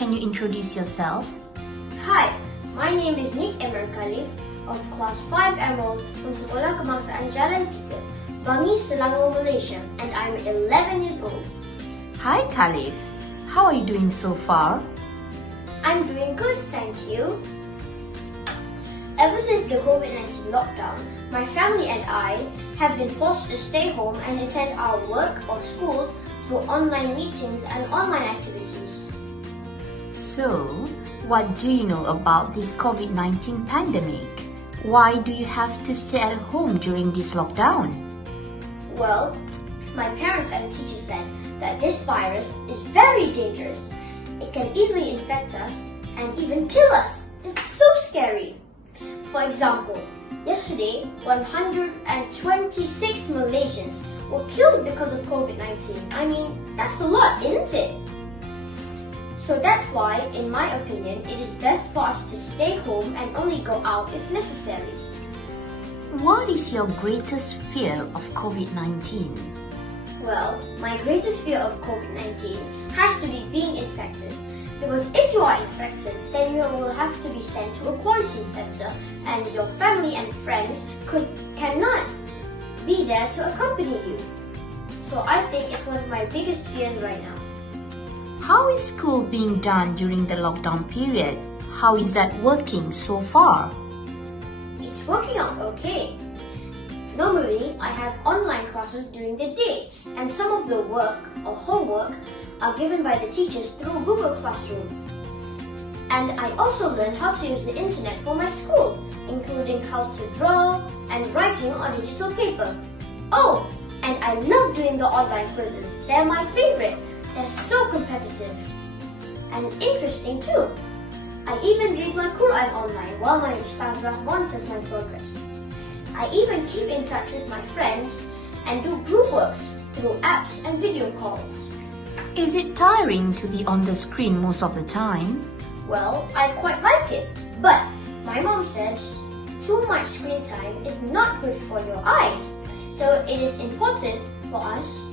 can you introduce yourself? Hi, my name is Emir Qalif of Class 5 Emerald from Sekolah Kebangsaan Jalan 3, Bangi, Selangor, Malaysia, and I'm 11 years old. Hi Qalif, how are you doing so far? I'm doing good, thank you. Ever since the COVID-19 lockdown, my family and I have been forced to stay home and attend our work or schools through online meetings and online activities. So, what do you know about this COVID-19 pandemic? Why do you have to stay at home during this lockdown? Well, my parents and teachers said that this virus is very dangerous. It can easily infect us and even kill us. It's so scary. For example, yesterday, 126 Malaysians were killed because of COVID-19. I mean, that's a lot, isn't it? So that's why, in my opinion, it is best for us to stay home and only go out if necessary. What is your greatest fear of COVID-19? Well, my greatest fear of COVID-19 has to be being infected. Because if you are infected, then you will have to be sent to a quarantine center and your family and friends cannot be there to accompany you. So I think it's one of my biggest fears right now. How is school being done during the lockdown period? How is that working so far? It's working out okay. Normally, I have online classes during the day and some of the work or homework are given by the teachers through Google Classroom. And I also learned how to use the internet for my school, including how to draw and writing on digital paper. Oh, and I love doing the online quizzes. They're my favorite. They're so competitive and interesting too. I even read my Quran online while my Ustazah monitors my progress. I even keep in touch with my friends and do group works through apps and video calls. Is it tiring to be on the screen most of the time? Well, I quite like it, but my mom says too much screen time is not good for your eyes. So it is important for us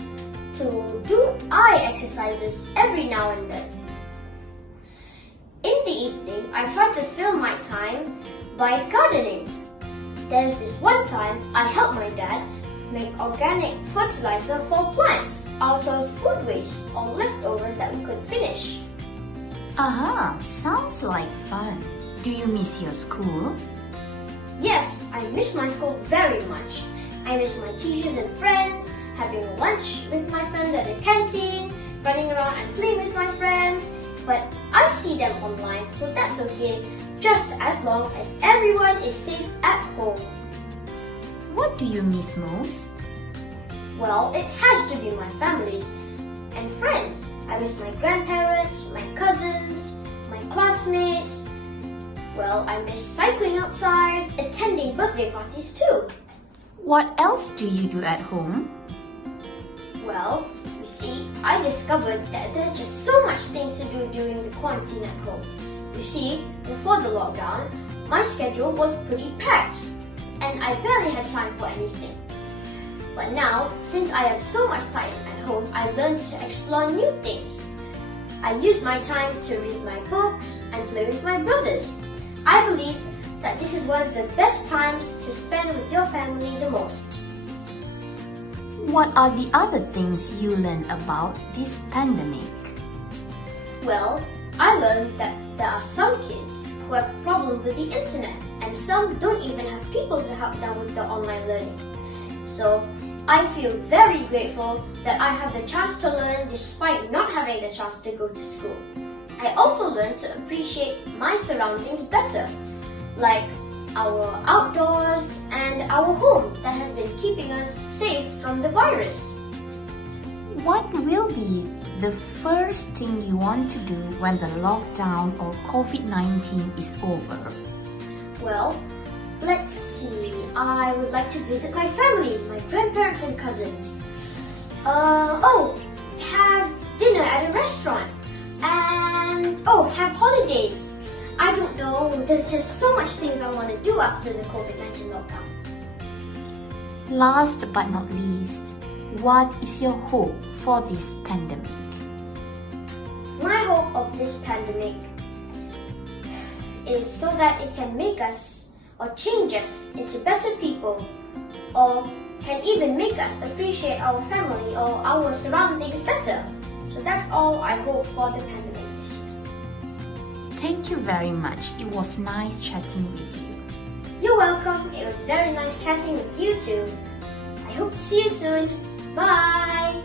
to do eye exercises every now and then. In the evening, I try to fill my time by gardening. There's this one time I helped my dad make organic fertilizer for plants out of food waste or leftovers that we couldn't finish. Aha, sounds like fun. Do you miss your school? Yes, I miss my school very much. I miss my teachers and friends, having lunch with my friends at the canteen, running around and playing with my friends. But I see them online, so that's okay, just as long as everyone is safe at home. What do you miss most? Well, it has to be my families and friends. I miss my grandparents, my cousins, my classmates. Well, I miss cycling outside, attending birthday parties too. What else do you do at home? Well, you see, I discovered that there's just so much things to do during the quarantine at home. You see, before the lockdown, my schedule was pretty packed and I barely had time for anything. But now, since I have so much time at home, I learned to explore new things. I use my time to read my books and play with my brothers. I believe that this is one of the best times to spend with your family the most. What are the other things you learned about this pandemic? Well, I learned that there are some kids who have problems with the internet and some don't even have people to help them with the online learning. So, I feel very grateful that I have the chance to learn despite not having the chance to go to school. I also learned to appreciate my surroundings better, like our outdoors and our home that has been keeping us safe from the virus. What will be the first thing you want to do when the lockdown or COVID-19 is over? Well, let's see. I would like to visit my family, my grandparents and cousins. Have dinner at a restaurant. And have holidays. I don't know, there's just so much things I want to do after the COVID-19 lockdown. Last but not least, what is your hope for this pandemic? My hope of this this pandemic is so that it can make us or change us into better people, or can even make us appreciate our family or our surroundings better. So that's all I hope for the pandemic this year. Thank you very much. It was nice chatting with you. You're welcome. It was very nice chatting with you too. I hope to see you soon. Bye!